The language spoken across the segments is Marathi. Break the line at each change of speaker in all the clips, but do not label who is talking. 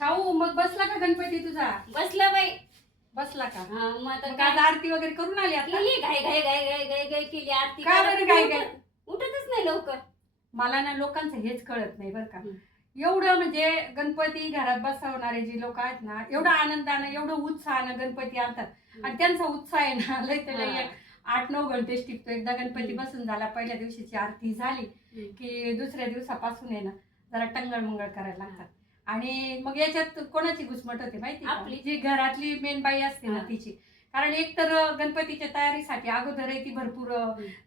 शाहू मग बसला का गणपती तुझा?
बसलं बाई.
बसला का?
हा मग आता
मग आज
काय
आरती वगैरे करून आली आता?
केली घाई घाई घाई घाई घाई घाई केली आरती.
का बरं
करत
घाई
नाही
घाई?
उठत- उठतच नाही लवकर.
मला ना लोकांचं हेच कळत नाही बरं का. एवढं म्हणजे गणपती घरात बसवणारे जे लोक आहेत ना एवढं आनंदानं एवढं उत्साहानं गणपती आणतात. आणि त्यांचा उत्साह आहे ना लय
हा.
एक आठ नऊ घंटे टिकतो. एकदा गणपती. बसून झाला पहिल्या दिवशीची आरती झाली. की दुसऱ्या दिवसापासून आहे ना जरा टंगळ मंगळ करायला लागतात. आणि मग याच्यात कोणाची घुसमट होते माहिती?
आपली.
जी घरातली मेन बाई असते ना. तिची कारण एक तर गणपतीच्या तयारीसाठी अगोदर ती भरपूर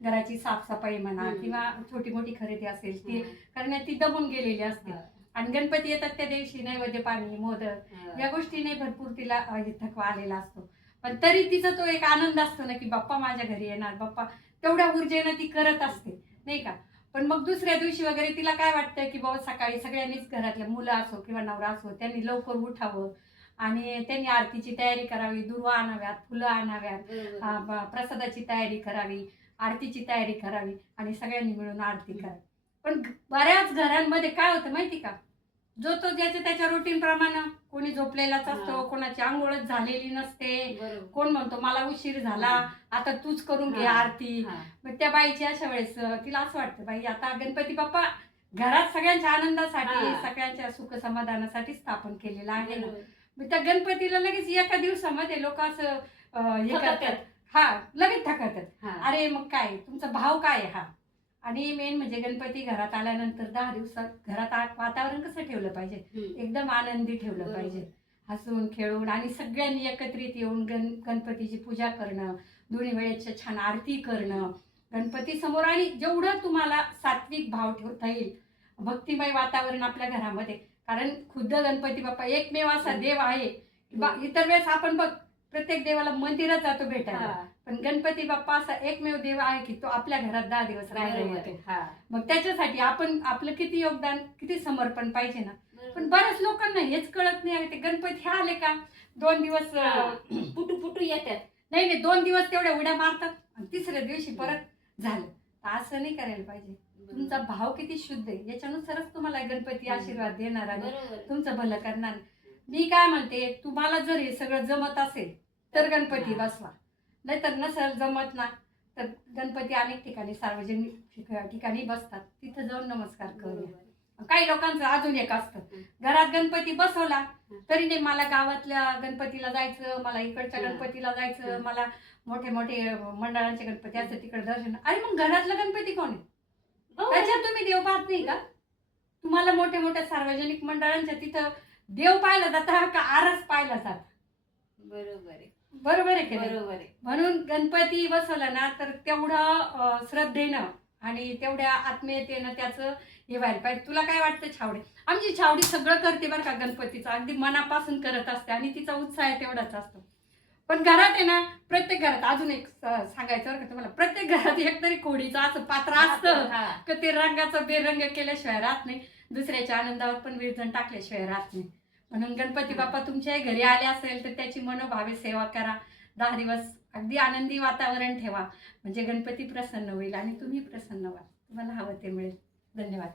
घराची साफसफाई म्हणा. किंवा छोटी मोठी खरेदी असेल ती. करण्यात ती दमून गेलेली असते. आणि गणपती येतात त्या दिवशी नैवेद्य पाणी मोदक. या गोष्टीने भरपूर तिला थकवा आलेला असतो पण तरी तिचा तो एक आनंद असतो ना की बाप्पा माझ्या घरी येणार बाप्पा तेवढ्या ऊर्जेनं ती करत असते नाही का पण मग दुसऱ्या दिवशी वगैरे तिला काय वाटतं की बाबा सकाळी सगळ्यांनीच घरातल्या मुलं असो किंवा नवरा असो त्यांनी लवकर उठावं आणि त्यांनी आरतीची तयारी करावी दुर्वा आणाव्यात फुलं आणाव्यात प्रसादाची तयारी करावी आरतीची तयारी करावी आणि सगळ्यांनी मिळून आरती करावी. पण बऱ्याच घरांमध्ये काय होतं माहिती का? जो तो ज्याच्या त्याच्या रुटीन प्रमाणे कोणी झोपलेलाच असतो. कोणाची आंघोळच झालेली नसते
बरोबर.
कोण म्हणतो मला उशीर झाला आता तूच करून घे
हा.
आरती
हा.
मग त्या बाईची अशा वेळेस तिला असं वाटतं बाई आता गणपती बाप्पा घरात सगळ्यांच्या आनंदासाठी
हा.
सगळ्यांच्या सुख समाधानासाठी स्थापन केलेलं आहे ना
बरोबर.
मग त्या गणपतीला लगेच एका दिवसामध्ये लोक असं अ, हे
थकतात.
करतात हा लगेच थकतात
हा.
अरे मग काय तुमचा भाव काय आहे हा आणि मेन म्हणजे गणपती घरात आल्यानंतर दहा दिवसात घरात वातावरण कसं ठेवलं पाहिजे. एकदम आनंदी ठेवलं. पाहिजे. हसून खेळून आणि सगळ्यांनी एकत्रित येऊन गण गणपतीची पूजा करणं दोन्ही वेळेच्या छान आरती करणं गणपती समोर आणि जेवढं तुम्हाला सात्विक भाव ठेवता येईल भक्तिमय वातावरण आपल्या घरामध्ये. कारण खुद्द गणपती बाप्पा एकमेव असा देव आहे. की बा इतर वेळेस आपण बघ प्रत्येक देवाला मंदिरात जातो भेटायला
हा.
पण गणपती बाप्पा असा एकमेव देव आहे की तो आपल्या घरात दहा दिवस राहायला. येतो
हा.
मग त्याच्यासाठी आपण आपलं किती योगदान किती समर्पण पाहिजे ना. पण बऱ्याच लोकांना हेच कळत नाही ते गणपती आले का दोन दिवस
हा. पुटू पुटू येतात
नाही नाही दोन दिवस तेवढ्या उड्या मारतात आणि तिसऱ्या दिवशी परत झालं तर असं नाही करायला पाहिजे तुमचा भाव किती शुद्ध आहे याच्यानुसारच तुम्हाला गणपती आशीर्वाद देणार आणि
बरोबर
तुमचं भलं करणार मी काय म्हणते तुम्हाला जर हे सगळं जमत असेल तर गणपती. बसवा नाहीतर नसेल जमत ना तर गणपती अनेक ठिकाणी सार्वजनिक ठिक- ठिकाणी बसतात तिथं जाऊन नमस्कार करूया. काही लोकांचं अजून एक असतं. घरात गणपती बसवला. तरी नाही मला गावातल्या गणपतीला जायचं मला इकडच्या. गणपतीला जायचं. मला मोठे मोठे मंडळांचे गणपती असतात तिकडे दर्शन अरे मग घरातला गणपती कोण आहे
हो.
त्याच्यात तुम्ही देव पाहत नाही का तुम्हाला मोठ्या मोठ्या सार्वजनिक मंडळांच्या तिथं देव पाहिला जाता का आरस पाहिला जात
बरोबर आहे.
बरोबर आहे की नाही?
बरोबर आहे.
म्हणून गणपती बसवला ना तर तेवढं अं, श्रद्धेनं आणि तेवढ्या आत्मीयतेनं त्याचं हे व्हायला पाहिजे. तुला काय वाटतं छावडी? आमची छावडी सगळं करते बरं का गणपतीचं. अगदी मनापासून करत असते आणि तिचा उत्साह तेवढाच असतो. पण घरात आहे ना प्रत्येक घरात अजून एक स- सांगायचं बरं का तुम्हाला प्रत्येक घरात एक तरी कोडीचं असं पात्र असतं.
हा.
का ते रंगाचा बेरंग केल्याशिवाय राहत नाही. दुसऱ्याच्या आनंदावर पण विरजण टाकल्याशिवाय राहत नाही. म्हणून गणपती बाप्पा तुमच्याही घरी आले असेल तर त्याची मनोभावे सेवा करा. दहा दिवस अगदी आनंदी वातावरण ठेवा. म्हणजे गणपती प्रसन्न होईल आणि तुम्ही प्रसन्न व्हाल तुम्हाला हवं ते मिळेल. धन्यवाद.